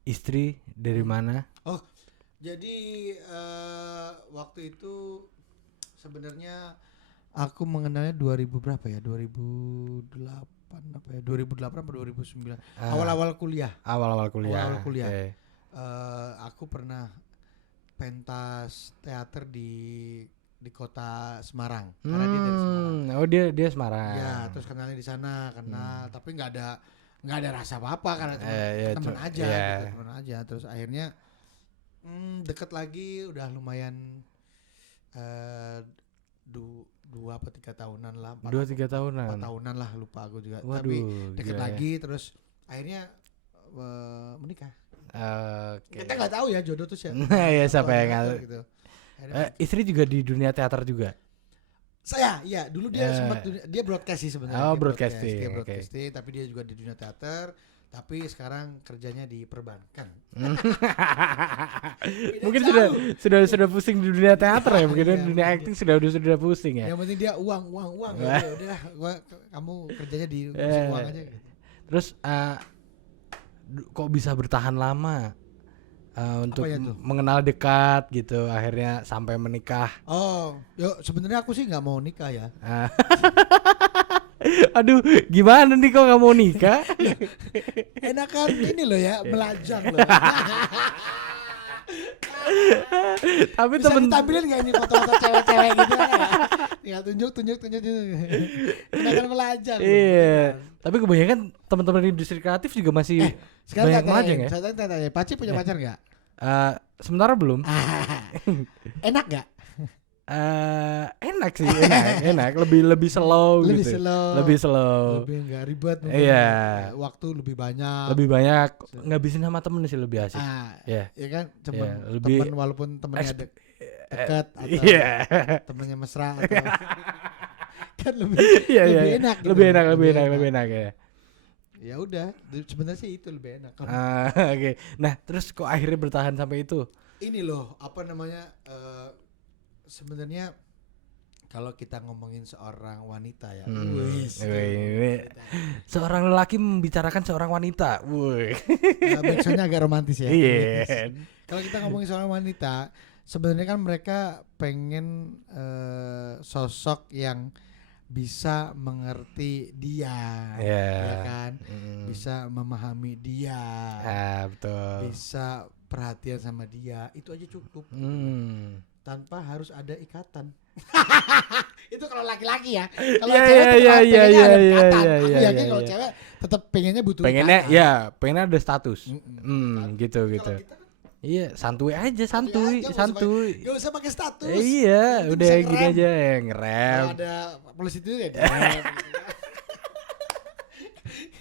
istri dari mana? Jadi waktu itu sebenarnya aku mengenalnya 2000 berapa ya? 2008 apa ya? 2008 atau 2009. Awal-awal kuliah. Awal-awal kuliah. Awal kuliah. Oke. Aku pernah pentas teater di kota Semarang. Karena dia dari Semarang. Oh, dia Semarang. Ya, terus kenalnya di sana, tapi nggak ada rasa apa-apa karena cuma teman aja, gitu, teman aja. Terus akhirnya deket lagi, udah lumayan 2 atau 3 tahunan lah. 2-3 tahunan. 4 tahunan lah, lupa aku juga. Waduh, Tapi deket gila ya. lagi, terus akhirnya menikah. Oke. Kita nggak tahu ya jodoh tuh siapa. Nah, ya siapa yang ngatur ngatur. gitu. Akhirnya Istri juga di dunia teater juga. Saya, iya dulu dia sempat dia broadcast sih sebenarnya. Oh, Dia broadcasting, dia oke. broadcasting, tapi dia juga di dunia teater. Tapi sekarang kerjanya di perbankan. Mungkin jauh. sudah pusing di dunia teater ya, mungkin Iya, dunia mungkin. acting sudah pusing ya. Yang penting dia uang. Ya udah, kamu kerjanya di ngurusin uang aja. Gitu. Terus kok bisa bertahan lama untuk Apanya tuh? mengenal dekat gitu, akhirnya sampai menikah. Oh, yo sebenarnya aku sih nggak mau nikah ya. Aduh, gimana nih kok nggak mau nikah? Enakan ini loh ya, melajang loh. Tapi Bisa temen ditampilin nggak ini foto-foto cewek-cewek gitu kan ya? Tinggal tunjuk. Kita kan belajar. iya. Tapi kebanyakan teman-teman di industri kreatif juga masih Sekarang banyak majeng ya. Saya tanya, Paci punya pacar nggak? Sementara belum. Enak nggak? Enak sih, enak. Lebih slow gitu. Lebih slow. Lebih nggak ribet. Mungkin Iya. Waktu lebih banyak. Lebih banyak ngabisin sama temen sih lebih asik. Ya kan temen, Iya, lebih temen walaupun temennya dekat atau Iya. temennya mesra atau kan lebih Iya, lebih iya. enak gitu. Lebih enak ya. Ya udah, sebenarnya sih itu lebih enak. Oke. Nah, terus kok akhirnya bertahan sampai itu? Ini loh, apa namanya? Sebenarnya kalau kita ngomongin seorang wanita ya, Seorang lelaki membicarakan seorang wanita. Woi. backsoundnya agak romantis ya. Iya. Kalau kita ngomongin seorang wanita, sebenarnya kan mereka pengen sosok yang bisa mengerti dia, ya kan, bisa memahami dia, Betul. bisa perhatian sama dia, itu aja cukup. Tanpa harus ada ikatan. Itu kalau laki-laki ya. Kalau cewek pengennya ada ikatan. Aku yakin kalau cewek tetap pengennya butuh pengennya ikatan. pengennya ada status. Gitu. Kalau kita kan Iya, santuy aja. Gak usah pakai status. Iya, Nanti udah bisa gini ngerem. aja ya ngerem. Kalau ada polisi itu ya direm.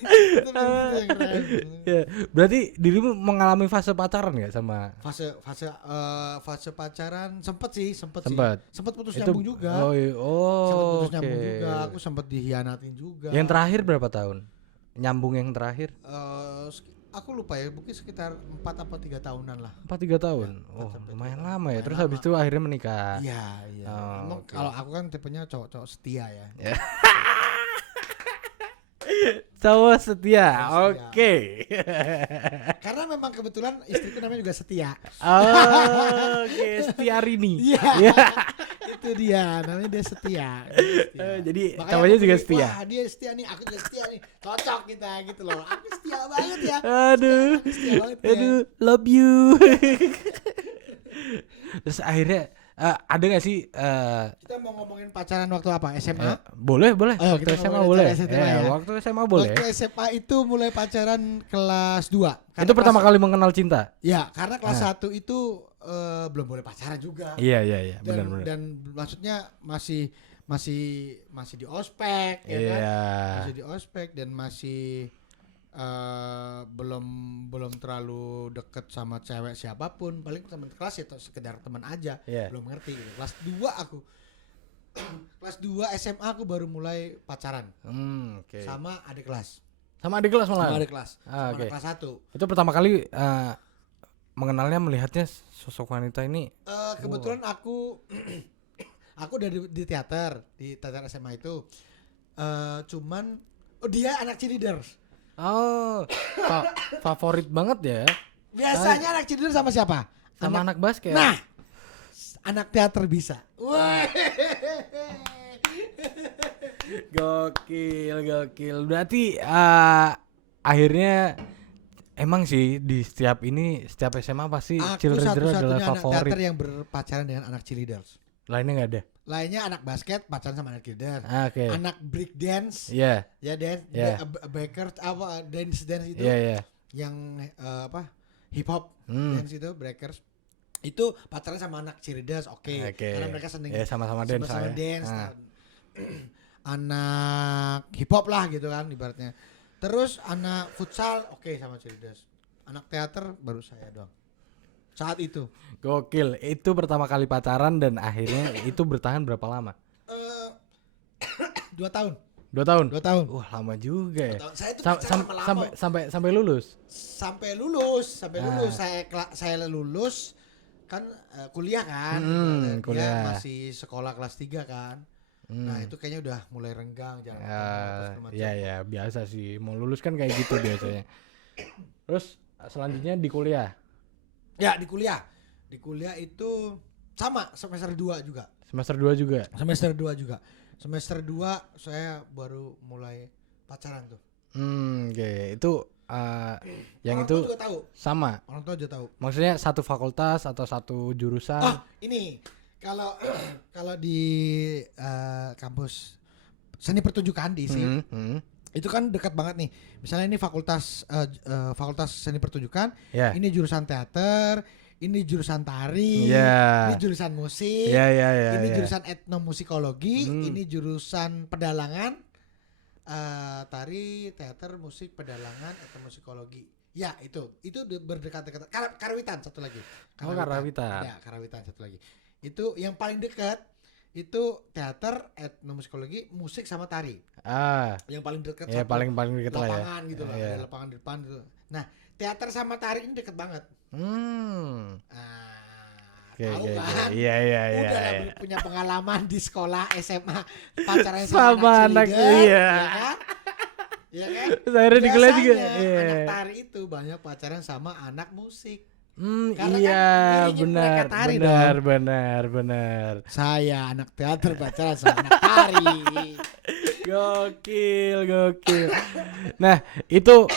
Itu yang ngerem. Ya, berarti dirimu mengalami fase pacaran nggak sama? Fase pacaran sempet sih. Sempet Putus itu? nyambung juga. Sempet putus nyambung juga. Aku sempet dikhianatin juga. Yang terakhir berapa tahun? Nyambung yang terakhir? Aku lupa ya, mungkin sekitar 4 atau 3 tahunan lah. 4-3 tahun. Ya, Oh, 4 lumayan tahun. lama ya. Terus Lumayan habis lama. itu akhirnya menikah. Iya. Emang oke. kalau aku kan tipenya cowok setia ya. Cowok setia. Cowok setia. Oke. Karena memang kebetulan istriku namanya juga Setia. Oke, Setia Rini. Iya. Itu dia, namanya dia Setia. Jadi Makanya cowoknya aku juga pilih, setia. Wah, dia setia nih, aku juga setia nih. Cocok kita gitu loh. Aku setia banget ya. Aduh. Setia banget ya. Aduh, love you. Terus akhirnya ada gak sih Kita mau ngomongin pacaran waktu apa? SMA? boleh Ayo, waktu kita SMA ngomongin boleh pacaran SMA ya. waktu SMA boleh Waktu SMA itu mulai pacaran kelas 2. itu pertama kali mengenal cinta. Ya, karena kelas 1 itu belum boleh pacaran juga. Iya Dan, benar dan maksudnya masih di ospek ya kan? iya Masih di ospek dan masih belum terlalu deket sama cewek siapapun, paling teman kelas ya atau sekedar teman aja. Iya. Belum ngerti gitu. Kelas 2 aku kelas 2 SMA aku baru mulai pacaran oke. sama adik kelas. Sama adik kelas malah. Sama adik kelas. Sama oke. adik kelas 1. Itu pertama kali mengenalnya melihatnya sosok wanita ini. Kebetulan aku di teater SMA itu. Cuman dia anak cheerleaders. Oh, favorit banget ya. Biasanya anak cheerleader sama siapa? Sama anak basket. Nah, anak teater bisa. Wah. Gokil. Berarti akhirnya emang sih di setiap SMA pasti Aku cheerleader adalah satu-satunya anak teater favorit. yang berpacaran dengan anak cheerleaders. Lainnya nggak ada. Lainnya anak basket pacaran sama anak cheerleader. Oke. Anak break dance. Iya. Ya dance, Yeah. breakers apa dance itu. Iya. Yang hip hop dance itu breakers. Itu pacaran sama anak cheerleaders, oke. Karena mereka seneng sama-sama dance. sama dance. Anak hip hop lah gitu kan ibaratnya. Terus anak futsal oke sama cheerleaders. Anak teater baru saya doang. Saat itu. Gokil. Itu pertama kali pacaran dan akhirnya itu bertahan berapa lama? 2 tahun. 2 tahun. 2 tahun. Wah, lama juga ya. Saya itu pacaran lama. Sampai lulus. Sampai lulus. Saya lulus kan kuliah kan. Dia kuliah. masih sekolah kelas 3 kan. Nah, itu kayaknya udah mulai renggang Ya biasa sih. Mau lulus kan kayak gitu biasanya. Terus selanjutnya di kuliah. Ya, di kuliah. Di kuliah itu sama semester 2 juga. Semester 2 juga. Semester 2 saya baru mulai pacaran tuh. Oke. Itu yang Orang itu tua juga tahu. sama. Orang tua juga tahu. Maksudnya satu fakultas atau satu jurusan? Ini kalau kalau di kampus seni pertunjukan di ISI, itu kan dekat banget nih. Misalnya ini fakultas seni pertunjukan, Ya. ini jurusan teater, ini jurusan tari, Ya. ini jurusan musik, Ya, ini ya. jurusan etnomusikologi, ini jurusan pedalangan, tari, teater, musik, pedalangan, etnomusikologi. Ya itu berdekatan. Karawitan satu lagi. Karawitan. Ya, karawitan satu lagi. Itu yang paling dekat itu teater, etnomusikologi, musik sama tari. Yang paling dekat. Ya paling dekat lah ya. Lapangan gitu lah, ada lapangan di depan gitu. Nah, teater sama tari ini dekat banget. Tahu kan? Iya. Udah punya pengalaman di sekolah SMA pacaran sama Sama anak cheerleader, iya. ya kan? Iya kan? Saya di kuliah juga. Biasanya anak tari itu banyak pacaran sama anak musik. Karena Iya, kan iringin mereka tari benar. Saya anak teater pacaran sama anak tari. Gokil. Nah, itu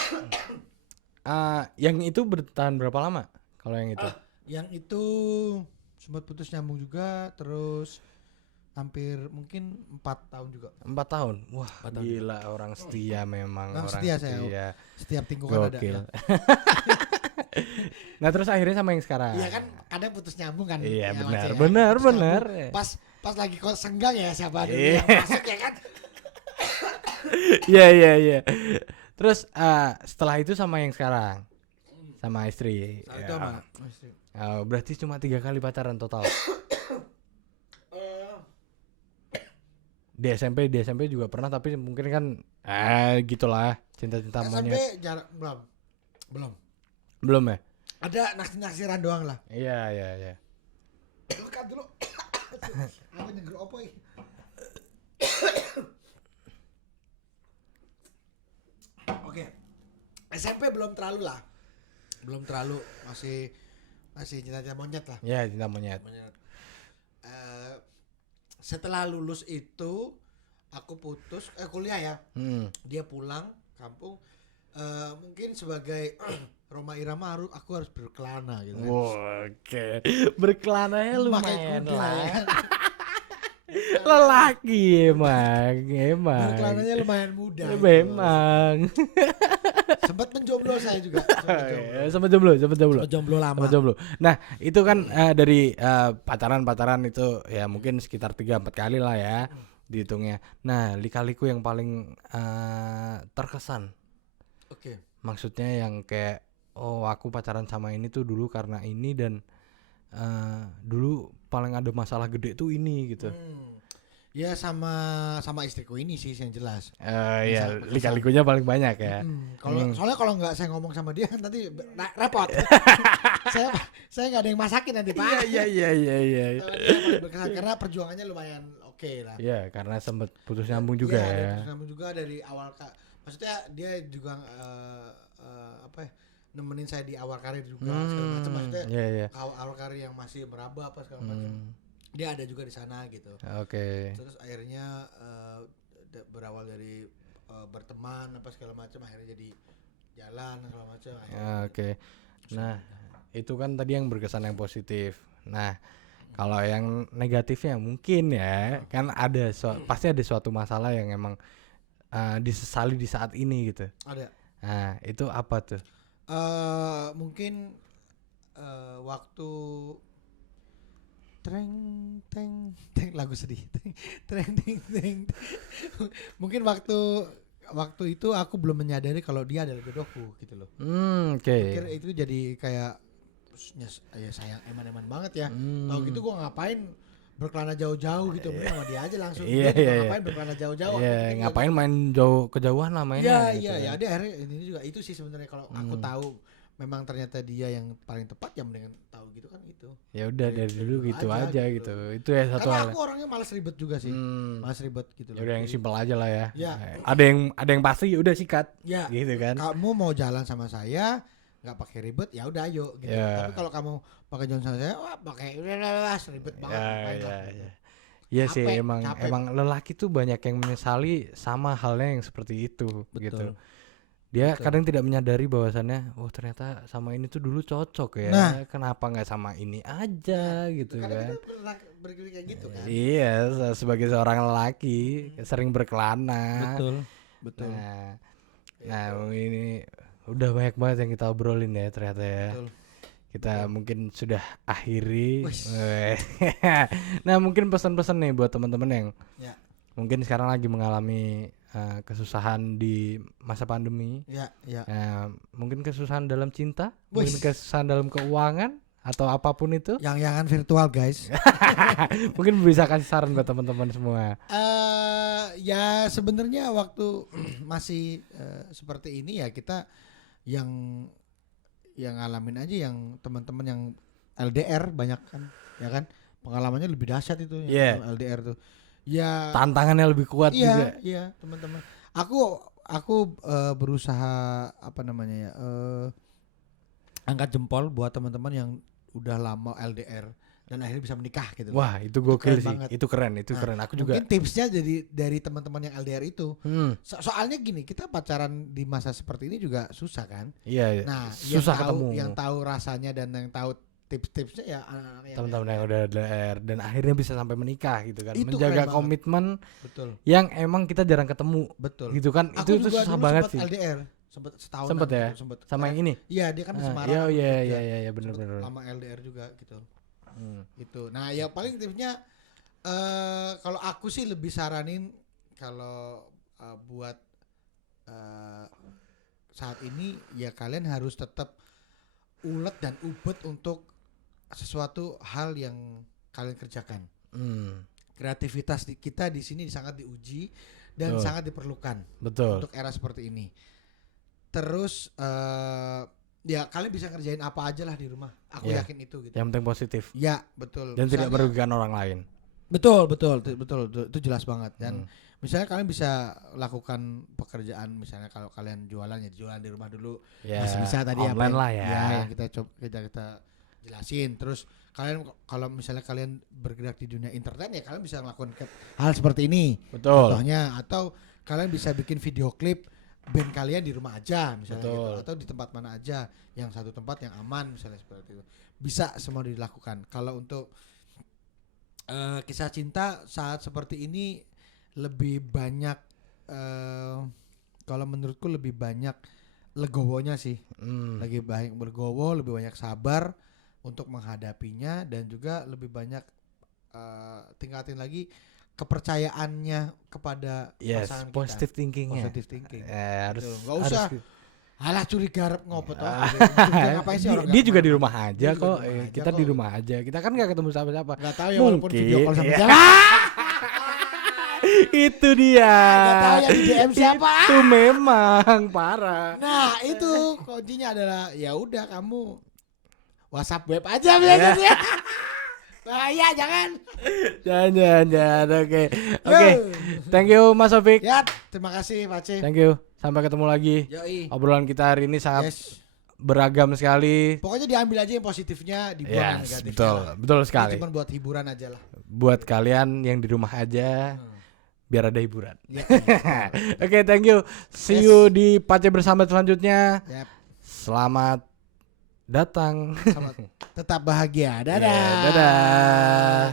yang itu bertahan berapa lama? Kalau yang itu? Yang itu sempat putus nyambung juga, terus hampir mungkin 4 tahun juga. 4 tahun. Wah, gila orang setia memang. Orang Orang setia saya. Setiap tinggungan ada. Gokil. Nah, terus akhirnya sama yang sekarang. Iya kan, kadang putus nyambung kan. Iya, ya, benar. Putus Benar. nyambung. Pas lagi kok senggang ya siapa dulu Iya. yang masuk ya kan. Iya. Terus setelah itu sama yang sekarang. Sama istri. Saat itu sama istri. Berarti cuma 3 kali pacaran total. Di SMP juga pernah, tapi mungkin kan gitulah, cinta-cinta monyet. SMP Belum ya? ada naksir-naksiran doang lah. Iya. Bukan dulu. Aku nyeger opo iki? Oke. SMP belum terlalu lah. Belum terlalu, masih cinta-cinta monyet lah. Iya, cinta monyet. Setelah lulus itu aku putus kuliah ya. Dia pulang kampung, mungkin sebagai Roma Irama aku harus berkelana gitu kan. Oke. Berkelananya Pakai lumayan kuda, lah. ya kan? Lelaki emang. Berkelananya lumayan muda. Memang. Sempat menjomblo saya juga. Sempat jomblo. Jomblo lama. Sama jomblo. Nah, itu kan dari pacaran itu ya mungkin sekitar 3-4 kali lah ya dihitungnya. Nah, lika-liku yang paling terkesan. Oke. Maksudnya yang kayak aku pacaran sama ini tuh dulu karena ini dan dulu paling ada masalah gede tuh ini gitu. Ya sama istriku ini sih yang jelas. Ya lika-likunya paling banyak ya. Soalnya kalau nggak saya ngomong sama dia kan nanti repot. saya nggak ada yang masakin nanti Pak. Iya. Berkesan karena perjuangannya lumayan oke lah. Iya, karena sempat putus nyambung juga ya. Putus nyambung juga dari awal maksudnya dia juga nemenin saya di awal karir juga segala macam, maksudnya awal karir yang masih meraba apa segala macam. Dia ada juga di sana gitu. Oke. Terus akhirnya berawal dari berteman apa segala macam, akhirnya jadi jalan segala macam. Oke. Nah, itu kan tadi yang berkesan yang positif. Nah, kalau yang negatifnya mungkin ya, kan ada pasti ada suatu masalah yang emang disesali di saat ini gitu. Ada. Nah, itu apa tuh? Mungkin waktu teng lagu sedih teng mungkin waktu itu aku belum menyadari kalau dia adalah jodohku gitu loh. Oke. Pikir itu jadi kayak ya sayang eman banget ya. Tahu gitu gua ngapain berkelana jauh-jauh gitu, sama dia aja langsung. Iya. Ngapain berkelana jauh-jauh? Iya, ngapain main kejauhan lah mainnya. Iya. Ada akhirnya ini juga itu sih sebenarnya kalau aku tahu memang ternyata dia yang paling tepat, ya mendingan tahu gitu kan itu. Ya udah dari dulu gitu aja gitu. Itu ya satu karena hal. aku orangnya malas ribet juga sih. Malas ribet gitu loh. Ya udah yang simpel aja lah ya. Ya. Ada yang pasti udah sikat. Ya. Gitu kan. Kamu mau jalan sama saya nggak pakai ribet ya udah ayo gitu. Tapi kalau kamu pakai jalan sama saya pakai ribet banget. Iya sih emang lelaki tuh banyak yang menyesali sama halnya yang seperti itu. Betul. Gitu. Dia Betul. kadang tidak menyadari bahwasannya, oh ternyata sama ini tuh dulu cocok ya. Nah. Kenapa nggak sama ini aja gitu Kadang kan? kita pernah berpikir kayak gitu kan. Iya, sebagai seorang lelaki sering berkelana. Betul. Nah, ini udah banyak banget yang kita obrolin ya ternyata ya. Betul. Kita mungkin sudah akhiri. Wes. Nah, mungkin pesan-pesan nih buat teman-teman yang Ya. mungkin sekarang lagi mengalami kesusahan di masa pandemi. Ya. Mungkin kesusahan dalam cinta, Wes. mungkin kesusahan dalam keuangan atau apapun itu. Yang virtual guys. Mungkin bisa kasih saran buat teman-teman semua. Ya sebenarnya waktu masih seperti ini ya kita yang ngalamin aja, yang teman-teman yang LDR banyak kan, ya kan, pengalamannya lebih dahsyat itu yang LDR tuh. Ya Tantangannya lebih kuat juga. Iya teman-teman. Aku berusaha apa namanya ya, angkat jempol buat teman-teman yang udah lama LDR dan akhirnya bisa menikah gitu. Wah, itu gokil sih. banget. Itu keren. Aku juga. Mungkin tipsnya jadi dari teman-teman yang LDR itu. Soalnya gini, kita pacaran di masa seperti ini juga susah kan. Iya. Nah, susah ketemu. Yang tahu rasanya dan yang tahu tips-tipsnya ya anak-anak Teman-teman yang udah LDR dan akhirnya bisa sampai menikah gitu kan. Itu menjaga keren komitmen betul. yang emang kita jarang ketemu. Betul. Gitu kan. Aku itu juga susah dulu banget sempet sih. LDR, sempet setahun. Sempet ya? Sama yang ini. Iya, dia kan di Semarang. Iya, benar-benar. Lama LDR juga gitu. Itu. Nah, ya paling tipsnya kalau aku sih lebih saranin kalau buat saat ini ya kalian harus tetap ulet dan ubet untuk sesuatu hal yang kalian kerjakan. Kreativitas kita di sini sangat diuji dan sangat diperlukan. Betul. Untuk era seperti ini. Terus ya kalian bisa ngerjain apa aja lah di rumah. Aku yakin itu gitu. Yang penting positif. Ya, betul. Dan tidak merugikan orang lain. Betul. Itu jelas banget. Dan misalnya kalian bisa lakukan pekerjaan, misalnya kalau kalian jualan ya jualan di rumah dulu. Ya, masih bisa tadi online lah ya. Yang kita jelasin. Terus kalian kalau misalnya kalian bergerak di dunia internet ya kalian bisa melakukan hal seperti ini. Betul. Contohnya, atau kalian bisa bikin video klip band kalian di rumah aja misalnya gitu, atau di tempat mana aja, yang satu tempat yang aman misalnya seperti itu. Bisa semua dilakukan. Kalau untuk kisah cinta saat seperti ini lebih banyak kalau menurutku lebih banyak legowonya sih. Lagi banyak bergowo, lebih banyak sabar untuk menghadapinya, dan juga lebih banyak tingkatin lagi kepercayaannya kepada pasangan kita. Positive thinkingnya. Positive thinking. Harus nggak usah alah curiga arep ngopo toh. Ngapain sih orang? Dia juga di rumah aja kok. Kita di kok. rumah aja. Kita kan nggak ketemu siapa-siapa. Enggak tahu ya, walaupun video call sama Iya. siapa. Itu dia. Nggak tahu yang di DM siapa. Itu memang parah. Nah, itu kuncinya adalah ya udah kamu WhatsApp web aja biasanya. Bahaya, jangan. Jangan. Oke. Thank you Mas Sofik. Ya, terima kasih Pace. Thank you. Sampai ketemu lagi. Yoi. Obrolan kita hari ini sangat beragam sekali. Pokoknya diambil aja yang positifnya, dibuang yang negatifnya. Betul sekali. Cuma buat hiburan aja lah. Buat kalian yang di rumah aja, biar ada hiburan. Ya, Oke, thank you. See you di Pace Bersambat selanjutnya. Yep. Selamat datang. Tetap bahagia. Dadah. Dadah.